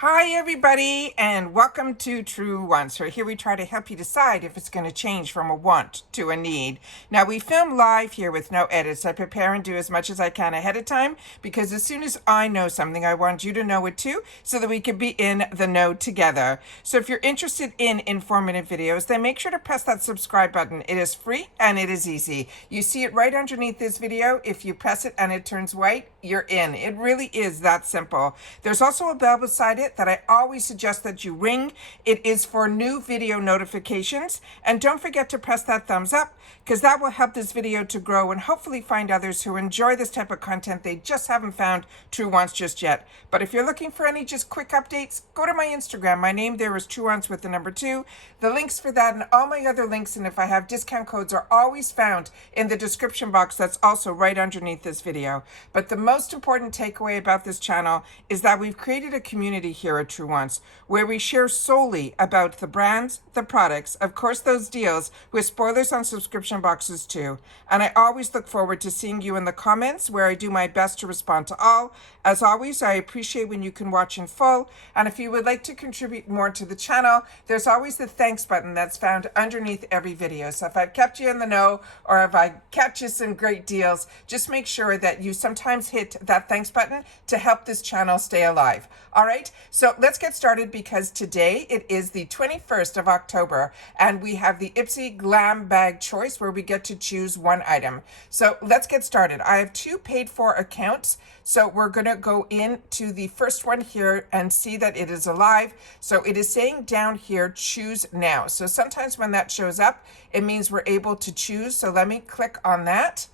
Hi everybody and welcome to Truewants, where here we try to help you decide if it's going to change from a want to a need. Now we film live here with no edits. I prepare and do as much as I can ahead of time because as soon as I know something, I want you to know it too so that we can be in the know together. So if you're interested in informative videos, then make sure to press that subscribe button. It is free and it is easy. You see it right underneath this video. If you press it and it turns white, you're in. It really is that simple. There's also a bell beside it that I always suggest that you ring. It is for new video notifications. And don't forget to press that thumbs up because that will help this video to grow and hopefully find others who enjoy this type of content. They just haven't found Truewants just yet. But if you're looking for any just quick updates, go to my Instagram. My name there is Truewants with the number 2. The links for that and all my other links, and if I have discount codes, are always found in the description box that's also right underneath this video. But the most important takeaway about this channel is that we've created a community here at Truewants where we share solely about the brands, the products, of course those deals, with spoilers on subscription boxes too. And I always look forward to seeing you in the comments where I do my best to respond to all. As always, I appreciate when you can watch in full. And if you would like to contribute more to the channel, there's always the thanks button that's found underneath every video. So if I've kept you in the know or if I catch you some great deals, just make sure that you sometimes hit that thanks button to help this channel stay alive. All right, so let's get started because today it is the 21st of October and we have the IPSY GlamBag Choice where we get to choose one item. So let's get started. I have 2 paid for accounts. So we're going to go into the first one here and see that it is alive. So it is saying down here, choose now. So sometimes when that shows up, it means we're able to choose. So let me click on that.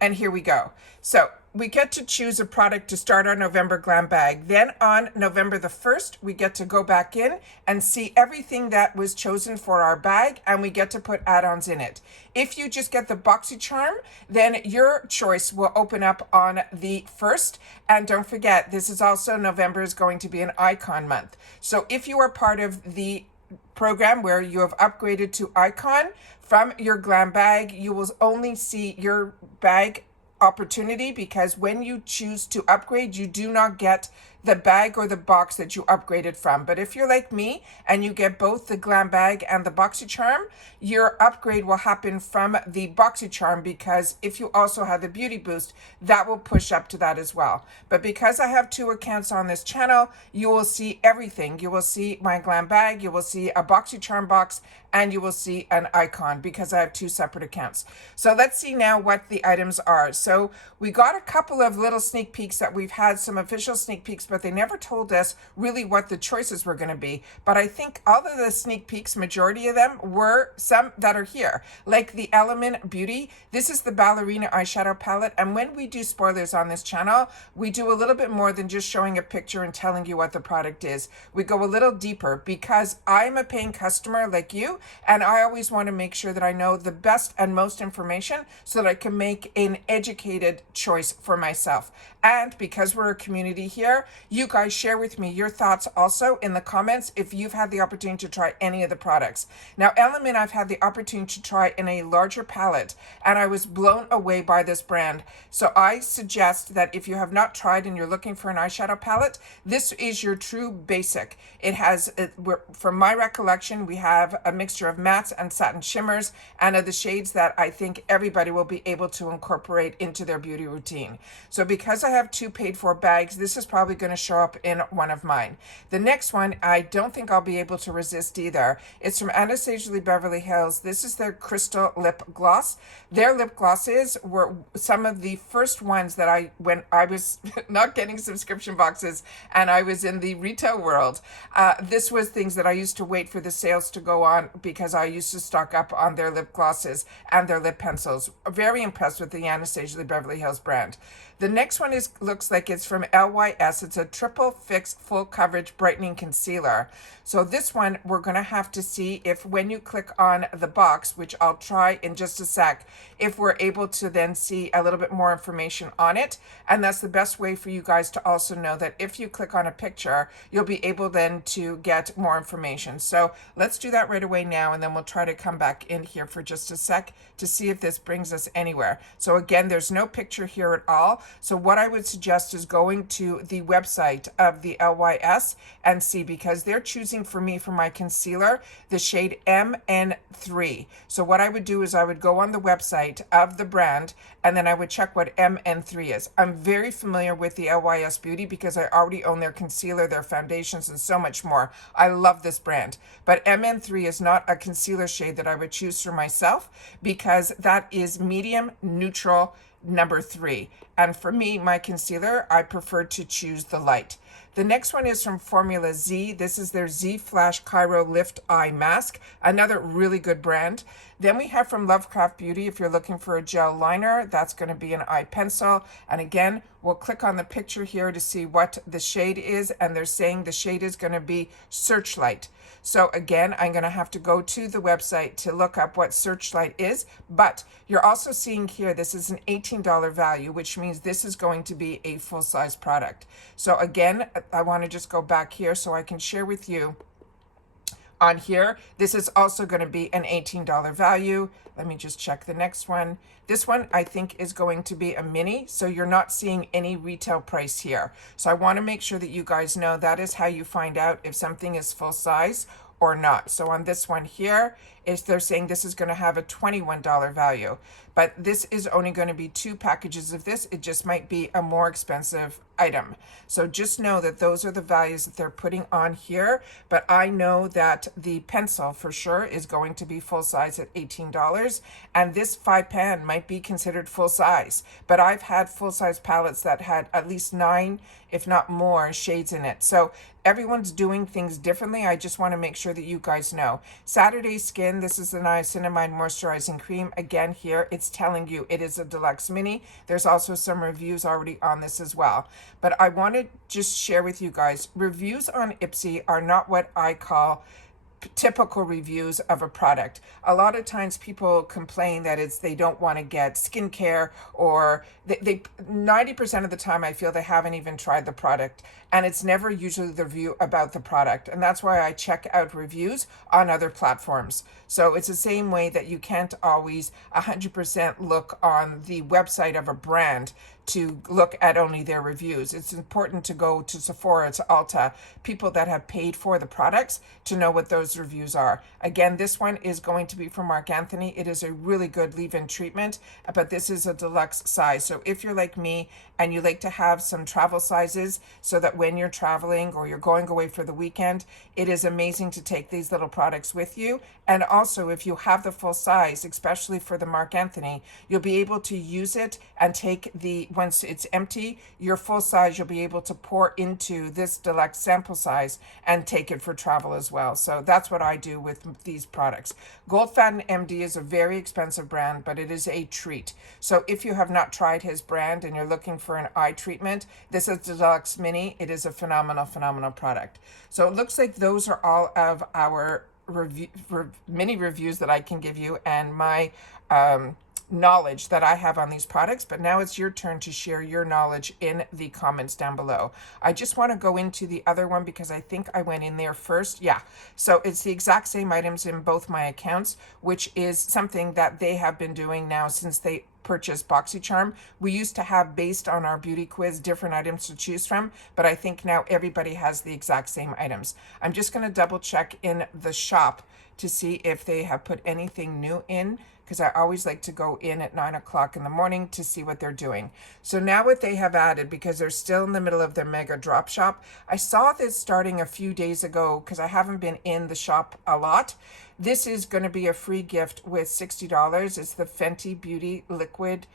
And here we go. So we get to choose a product to start our November glam bag. Then on November the 1st, we get to go back in and see everything that was chosen for our bag, and we get to put add-ons in it. If you just get the BoxyCharm, then your choice will open up on the 1st. And don't forget, this is also November is going to be an icon month. So if you are part of the program where you have upgraded to icon from your glam bag, you will only see your bag opportunity because when you choose to upgrade, you do not get the bag or the box that you upgraded from. But if you're like me and you get both the glam bag and the BoxyCharm, your upgrade will happen from the BoxyCharm because if you also have the beauty boost, that will push up to that as well. But because I have 2 accounts on this channel, you will see everything. You will see my glam bag, you will see a BoxyCharm box, and you will see an icon because I have 2 separate accounts. So let's see now what the items are. So we got a couple of little sneak peeks that we've had some official sneak peeks, but they never told us really what the choices were going to be. But I think all of the sneak peeks, majority of them were some that are here, like the Element Beauty. This is the Ballerina eyeshadow palette. And when we do spoilers on this channel, we do a little bit more than just showing a picture and telling you what the product is. We go a little deeper because I'm a paying customer like you, and I always want to make sure that I know the best and most information so that I can make an educated choice for myself. And because we're a community here, you guys share with me your thoughts also in the comments if you've had the opportunity to try any of the products. Now, Element, I've had the opportunity to try in a larger palette, and I was blown away by this brand. So I suggest that if you have not tried and you're looking for an eyeshadow palette, this is your true basic. It has, from my recollection, we have a mixture of mattes and satin shimmers and of the shades that I think everybody will be able to incorporate into their beauty routine. So because I have 2 paid for bags, this is probably going to show up in one of mine. The next one, I don't think I'll be able to resist either. It's from Anastasia Beverly Hills. This is their Crystal Lip Gloss. Their lip glosses were some of the first ones that when I was not getting subscription boxes and I was in the retail world, this was things that I used to wait for the sales to go on because I used to stock up on their lip glosses and their lip pencils. Very impressed with the Anastasia Beverly Hills brand. The next one looks like it's from LYS. It's a triple fix full coverage brightening concealer. So this one, we're going to have to see if when you click on the box, which I'll try in just a sec, if we're able to then see a little bit more information on it. And that's the best way for you guys to also know that if you click on a picture, you'll be able then to get more information. So let's do that right away now, and then we'll try to come back in here for just a sec to see if this brings us anywhere. So again, there's there's no picture here at all. So what I would suggest is going to the website of the LYS and see, because they're choosing for me for my concealer the shade MN3. So what I would do is I would go on the website of the brand and then I would check what MN3 is. I'm very familiar with the LYS Beauty because I already own their concealer, their foundations, and so much more. I love this brand. But MN3 is not a concealer shade that I would choose for myself because that is medium neutral number 3. And for me, my concealer, I prefer to choose the light. The next one is from Formula Z. This is their Z Flash Cairo Lift Eye Mask, another really good brand. Then we have from Lovecraft Beauty, if you're looking for a gel liner, that's going to be an eye pencil. And again, we'll click on the picture here to see what the shade is, and they're saying the shade is going to be Searchlight. So again, I'm going to have to go to the website to look up what Searchlight is, but you're also seeing here, this is an $18 value, which means this is going to be a full-size product. So again, I want to just go back here so I can share with you on here. This is also going to be an $18 value. Let me just check the next one. This one I think is going to be a mini, so you're not seeing any retail price here. So I want to make sure that you guys know that is how you find out if something is full size or not. So on this one here, they're saying this is going to have a $21 value, but this is only going to be 2 packages of this. It just might be a more expensive item. So just know that those are the values that they're putting on here, but I know that the pencil for sure is going to be full size at $18, and this 5 pan might be considered full size, but I've had full size palettes that had at least 9, if not more, shades in it. So everyone's doing things differently. I just want to make sure that you guys know. Saturday Skin, this is the Niacinamide Moisturizing Cream. Again, here it's telling you it is a deluxe mini. There's also some reviews already on this as well. But I want to just share with you guys, reviews on IPSY are not what I call typical reviews of a product. A lot of times people complain that they don't want to get skincare, or they 90% of the time I feel they haven't even tried the product, and it's never usually the review about the product. And that's why I check out reviews on other platforms. So it's the same way that you can't always 100% look on the website of a brand to look at only their reviews. It's important to go to Sephora, to Ulta, people that have paid for the products, to know what those reviews are. Again, this one is going to be from Mark Anthony. It is a really good leave-in treatment, but this is a deluxe size. So if you're like me and you like to have some travel sizes so that when you're traveling or you're going away for the weekend, it is amazing to take these little products with you. And also, if you have the full size, especially for the Mark Anthony, you'll be able to use it and take once it's empty, your full size, you'll be able to pour into this deluxe sample size and take it for travel as well. So that's what I do with these products. Goldfaden MD is a very expensive brand, but it is a treat. So if you have not tried his brand and you're looking for an eye treatment, this is the Deluxe Mini. It is a phenomenal product. So it looks like those are all of our mini reviews that I can give you, and my knowledge that I have on these products. But now it's your turn to share your knowledge in the comments down below. I just want to go into the other one because I think I went in there first. Yeah, so it's the exact same items in both my accounts, which is something that they have been doing now since they purchased BoxyCharm. We used to have, based on our beauty quiz, different items to choose from, but I think now everybody has the exact same items. I'm just going to double check in the shop to see if they have put anything new in, because I always like to go in at 9 o'clock in the morning to see what they're doing. So now what they have added, because they're still in the middle of their mega drop shop, I saw this starting a few days ago because I haven't been in the shop a lot. This is going to be a free gift with $60. It's the Fenty Beauty Liquid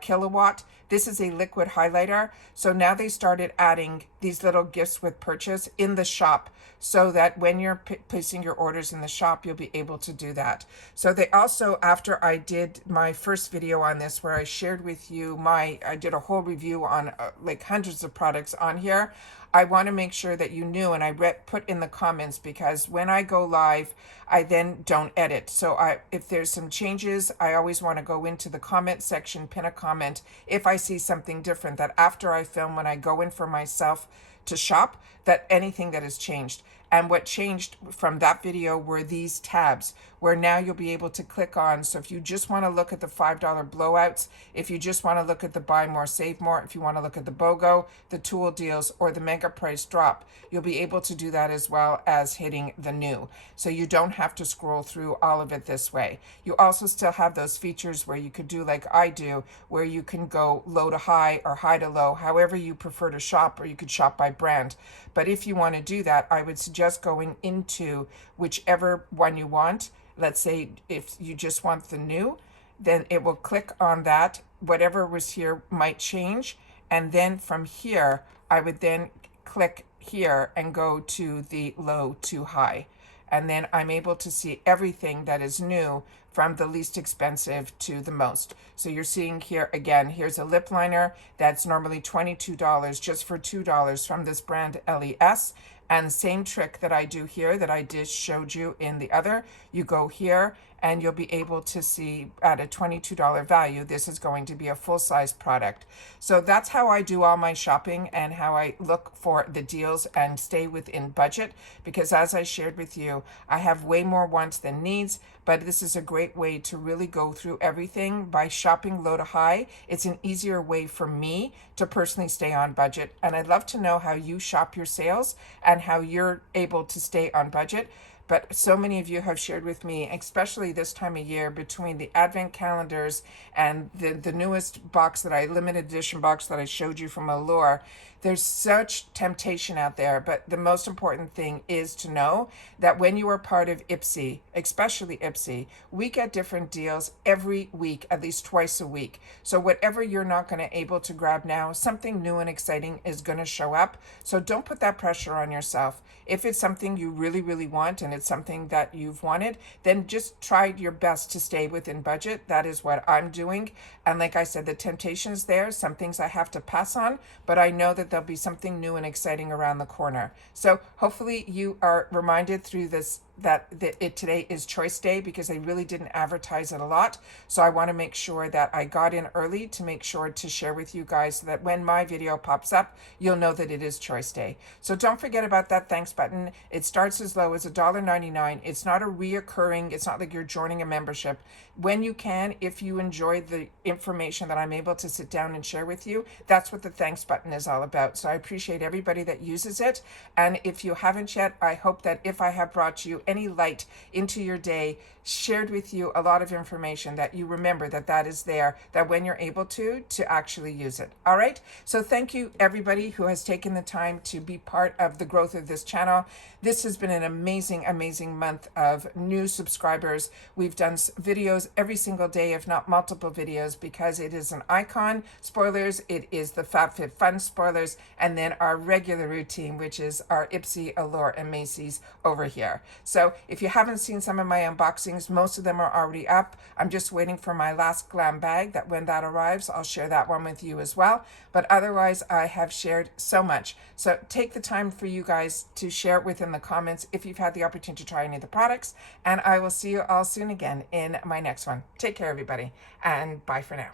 Kilowatt. This is a liquid highlighter. So now they started adding these little gifts with purchase in the shop, so that when you're placing your orders in the shop, you'll be able to do that. So they also, after I did my first video on this, where I shared with you I did a whole review on like hundreds of products on here, I want to make sure that you knew, and I put in the comments, because when I go live, I then don't edit. So if there's some changes, I always want to go into the comment section, pin a comment if I see something different, that after I film, when I go in for myself to shop, that anything that has changed. And what changed from that video were these tabs, where now you'll be able to click on. So if you just want to look at the $5 blowouts, if you just want to look at the buy more, save more, if you want to look at the BOGO, the tool deals, or the mega price drop, you'll be able to do that as well as hitting the new. So you don't have to scroll through all of it this way. You also still have those features where you could do like I do, where you can go low to high or high to low, however you prefer to shop, or you could shop by brand. But if you want to do that, I would suggest going into whichever one you want. Let's say if you just want the new, then it will click on that. Whatever was here might change. And then from here, I would then click here and go to the low to high. And then I'm able to see everything that is new from the least expensive to the most. So you're seeing here again, here's a lip liner that's normally $22 just for $2 from this brand LES. And same trick that I do here that I just showed you in the other, you go here and you'll be able to see at a $22 value, this is going to be a full-size product. So that's how I do all my shopping and how I look for the deals and stay within budget, because as I shared with you, I have way more wants than needs, but this is a great way to really go through everything by shopping low to high. It's an easier way for me to personally stay on budget, and I'd love to know how you shop your sales and how you're able to stay on budget. But so many of you have shared with me, especially this time of year, between the advent calendars and the newest box that limited edition box that I showed you from Allure, there's such temptation out there. But the most important thing is to know that when you are part of IPSY, especially IPSY, we get different deals every week, at least twice a week. So whatever you're not going to able to grab now, something new and exciting is going to show up. So don't put that pressure on yourself. If it's something you really, really want and it's something that you've wanted, then just try your best to stay within budget. That is what I'm doing. And like I said, the temptation is there. Some things I have to pass on, but I know that there'll be something new and exciting around the corner. So hopefully you are reminded through this that today is Choice Day, because I really didn't advertise it a lot. So I want to make sure that I got in early to make sure to share with you guys so that when my video pops up, you'll know that it is Choice Day. So don't forget about that thanks button. It starts as low as $1.99. It's not a reoccurring, it's not like you're joining a membership. When you can, if you enjoy the information that I'm able to sit down and share with you, that's what the thanks button is all about. So I appreciate everybody that uses it. And if you haven't yet, I hope that if I have brought you any light into your day, shared with you a lot of information, that you remember that that is there, that when you're able to actually use it. All right. So thank you everybody who has taken the time to be part of the growth of this channel. This has been an amazing, amazing month of new subscribers. We've done videos every single day, if not multiple videos, because it is an icon spoilers, it is the FabFitFun spoilers, and then our regular routine, which is our IPSY, Allure, and Macy's over here. So if you haven't seen some of my unboxings, most of them are already up. I'm just waiting for my last glam bag, that when that arrives, I'll share that one with you as well. But otherwise, I have shared so much. So take the time for you guys to share it within the comments if you've had the opportunity to try any of the products. And I will see you all soon again in my next one. Take care, everybody, and bye for now.